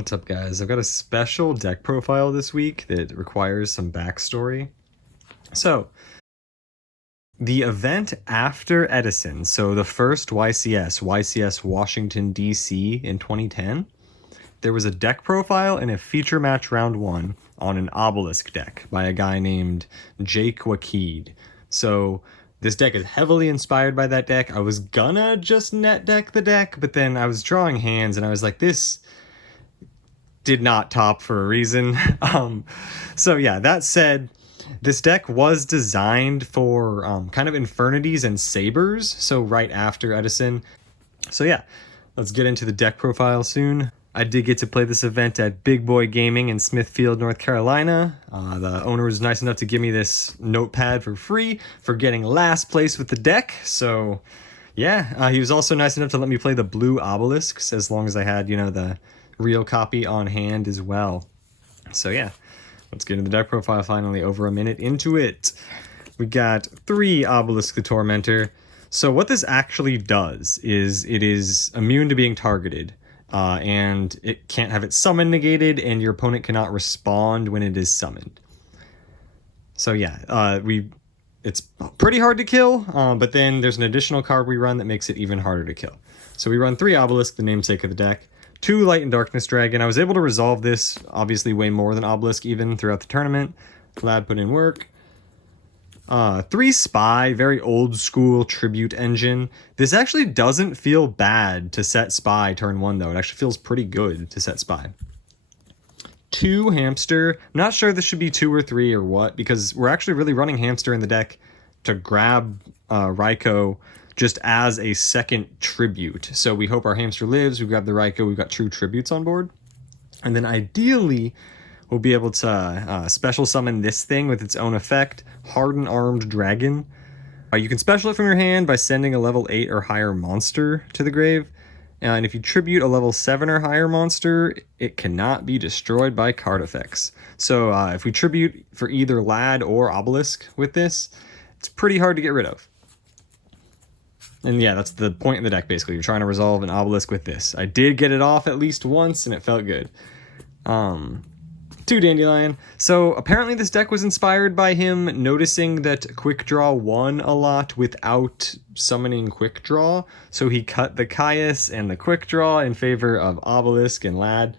What's up, guys? I've got a special deck profile this week that requires some backstory. So, the event after Edison, so the first YCS Washington, D.C. in 2010, there was a deck profile in a feature match round 1 on an Obelisk deck by a guy named Jake Wakid. So, this deck is heavily inspired by that deck. I was gonna just net deck the deck, but then I was drawing hands and I was like, this did not top for a reason. So yeah, that said, this deck was designed for kind of Infernities and Sabers, so right after Edison. So yeah, let's get into the deck profile soon. I did get to play this event at Big Boy Gaming in Smithfield, North Carolina. The owner was nice enough to give me this notepad for free for getting last place with the deck. So yeah, he was also nice enough to let me play the blue obelisks as long as I had, the real copy on hand as well. So yeah, let's get into the deck profile finally, over a minute into it. We got 3 Obelisk the Tormentor. So what this actually does is it is immune to being targeted, and it can't have its summon negated, and your opponent cannot respond when it is summoned. So yeah, it's pretty hard to kill, but then there's an additional card we run that makes it even harder to kill. So we run 3 Obelisk, the namesake of the deck, 2 Light and Darkness Dragon. I was able to resolve this, obviously way more than Obelisk even, throughout the tournament. Glad put in work. 3 Spy, very old school tribute engine. This actually doesn't feel bad to set Spy turn 1 though. It actually feels pretty good to set Spy. 2 Hamster. I'm not sure this should be 2 or 3 or what, because we're actually really running Hamster in the deck to grab Raikou just as a second tribute. So we hope our Hamster lives, we grab the Raikou, we've got true tributes on board. And then ideally, we'll be able to special summon this thing with its own effect, Hardened Armed Dragon. You can special it from your hand by sending a level 8 or higher monster to the grave. And if you tribute a level 7 or higher monster, it cannot be destroyed by card effects. So if we tribute for either Lad or Obelisk with this, it's pretty hard to get rid of. And yeah, that's the point of the deck, basically. You're trying to resolve an Obelisk with this. I did get it off at least once, and it felt good. 2 Dandelion. So apparently this deck was inspired by him noticing that Quick Draw won a lot without summoning Quick Draw. So he cut the Caius and the Quick Draw in favor of Obelisk and Lad.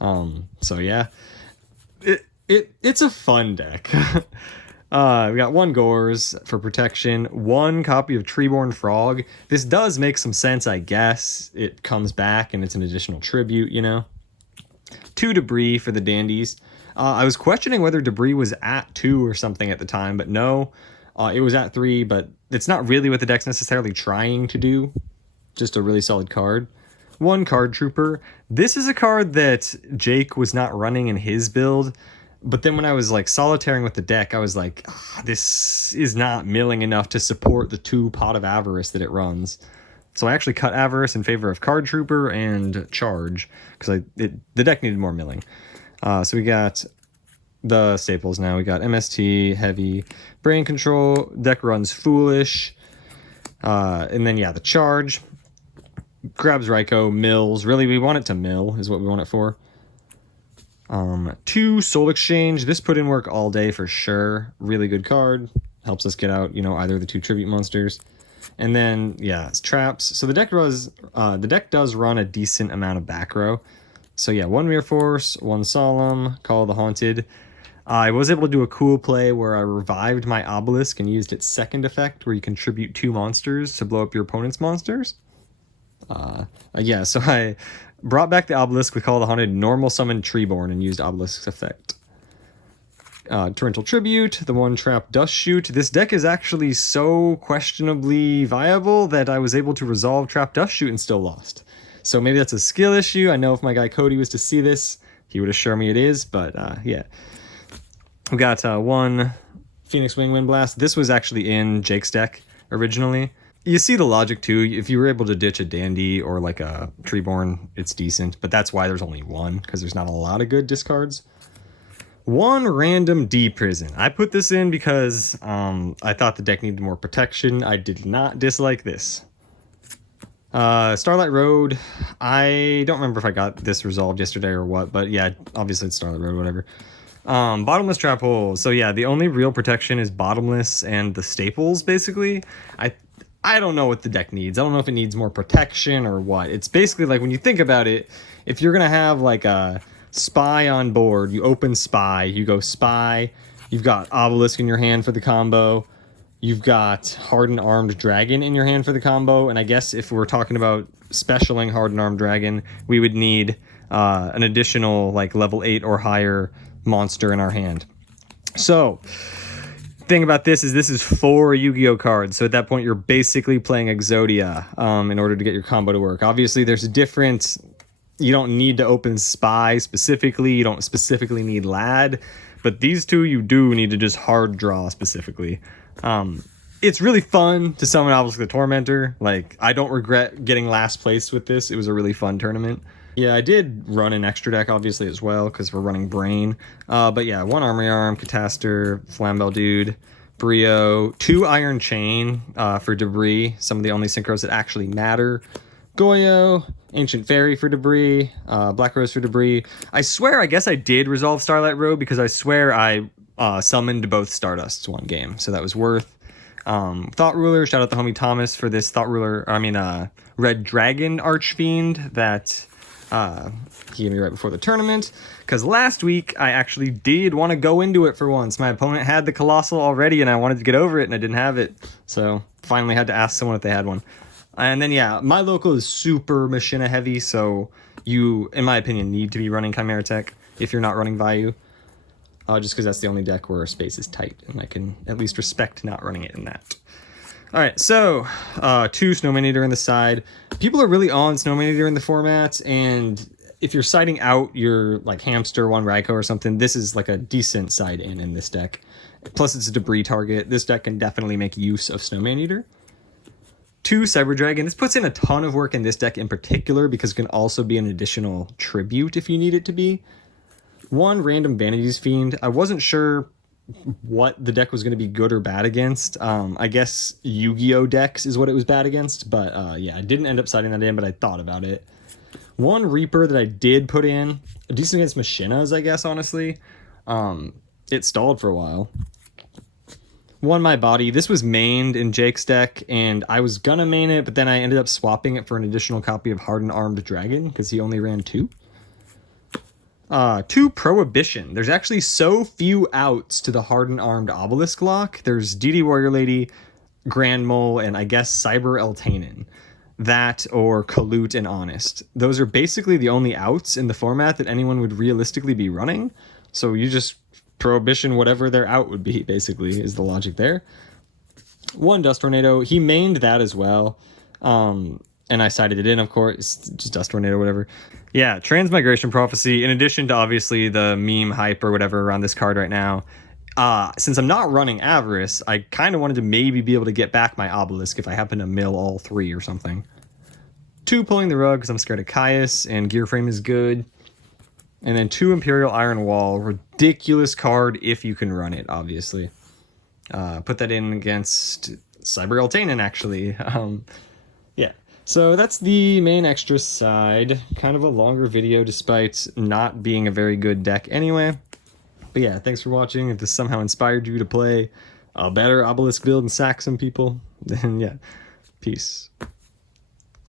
So yeah, it's a fun deck. We got 1 Gores for protection, 1 copy of Treeborn Frog. This does make some sense, I guess. It comes back and it's an additional tribute, 2 Debris for the Dandies. I was questioning whether Debris was at 2 or something at the time, but no. It was at 3, but it's not really what the deck's necessarily trying to do. Just a really solid card. 1 Card Trooper. This is a card that Jake was not running in his build. But then when I was solitaring with the deck, I was like, this is not milling enough to support the 2 Pot of Avarice that it runs. So I actually cut Avarice in favor of Card Trooper and Charge, because the deck needed more milling. So we got the staples now. We got MST, Heavy, Brain Control, deck runs Foolish, and then yeah, the Charge. Grabs Raikou, mills. Really, we want it to mill, is what we want it for. 2 Soul Exchange. This put in work all day for sure. Really good card. Helps us get out, either the 2 tribute monsters. And then, yeah, it's traps. So the deck does run a decent amount of back row. So yeah, 1 Mirror Force, 1 Solemn, Call of the Haunted. I was able to do a cool play where I revived my Obelisk and used its second effect, where you contribute 2 monsters to blow up your opponent's monsters. Yeah, so I brought back the Obelisk with Call of the Haunted, normal summon Treeborn, and used Obelisk's effect. Torrential Tribute, the 1 Trap Dust Shoot. This deck is actually so questionably viable that I was able to resolve Trap Dust Shoot and still lost. So maybe that's a skill issue. I know if my guy Cody was to see this, he would assure me it is, but yeah. We got 1 Phoenix Wing Wind Blast. This was actually in Jake's deck originally. You see the logic too. If you were able to ditch a Dandy or like a Treeborn, it's decent, but that's why there's only 1, because there's not a lot of good discards. 1 Random D Prison. I put this in because I thought the deck needed more protection. I did not dislike this. Starlight Road, I don't remember if I got this resolved yesterday or what, but yeah, obviously it's Starlight Road, whatever. Bottomless Trap Hole. So yeah, the only real protection is Bottomless and the staples, basically. I don't know what the deck needs. I don't know if it needs more protection or what. It's basically like, when you think about it, if you're gonna have like a Spy on board, you open Spy, you go Spy, you've got Obelisk in your hand for the combo, you've got Hardened Armed Dragon in your hand for the combo, and I guess if we're talking about specialing Hardened Armed Dragon, we would need an additional like level 8 or higher monster in our hand. So thing about this is 4 Yu-Gi-Oh cards, so at that point you're basically playing Exodia in order to get your combo to work. Obviously there's different, you don't need to open Spy specifically, you don't specifically need Lad, but these two you do need to just hard draw specifically. It's really fun to summon Obelisk the Tormentor. Like, I don't regret getting last place with this. It was a really fun tournament. Yeah, I did run an extra deck, obviously, as well, because we're running Brain. But yeah, 1 Armory Arm, Catastor, Flambell Dude, Brio, 2 Iron Chain for Debris, some of the only synchros that actually matter. Goyo, Ancient Fairy for Debris, Black Rose for Debris. I swear, I guess I did resolve Starlight Road, because I swear I summoned both Stardusts one game, so that was worth. Thought Ruler, shout out to homie Thomas for this Thought Ruler, Red Dragon Archfiend that he gave me right before the tournament, because last week I actually did want to go into it for once. My opponent had the Colossal already and I wanted to get over it and I didn't have it, so finally had to ask someone if they had one. And then yeah, my local is super Machina heavy, so you, in my opinion, need to be running Chimera Tech if you're not running Vayu. Just because that's the only deck where space is tight, and I can at least respect not running it in that. All right, so 2 Snowman Eater in the side. People are really on Snowman Eater in the format, and if you're siding out your like Hamster, 1 Raikou or something, this is like a decent side in this deck. Plus it's a debris target. This deck can definitely make use of Snowman Eater. 2 Cyber Dragon. This puts in a ton of work in this deck in particular, because it can also be an additional tribute if you need it to be. 1 Random Vanities Fiend. I wasn't sure what the deck was going to be good or bad against. I guess Yu-Gi-Oh decks is what it was bad against, but yeah, I didn't end up siding that in, but I thought about it. 1 Reaper that I did put in, decent against Machinas, I guess, honestly. It stalled for a while. 1 My Body. This was mained in Jake's deck, and I was gonna main it, but then I ended up swapping it for an additional copy of Hardened Armed Dragon, because he only ran 2. 2 Prohibition. There's actually so few outs to the Hardened Armed Obelisk lock. There's DD Warrior Lady, Grand Mole, and I guess Cyber Eltanen. That or Kalut and Honest. Those are basically the only outs in the format that anyone would realistically be running. So you just Prohibition whatever their out would be, basically, is the logic there. 1 Dust Tornado. He mained that as well. And I sided it in, of course, just Dust Tornado, whatever. Yeah, Transmigration Prophecy, in addition to obviously the meme hype or whatever around this card right now, since I'm not running Avarice, I kind of wanted to maybe be able to get back my Obelisk if I happen to mill all 3 or something. 2 Pulling the Rug, because I'm scared of Caius, and Gear Frame is good. And then 2 Imperial Iron Wall, ridiculous card if you can run it, obviously. Put that in against Cyber Eltanen, actually. Yeah. So that's the main extra side. Kind of a longer video despite not being a very good deck anyway. But yeah, thanks for watching. If this somehow inspired you to play a better Obelisk build and sack some people, then yeah, peace.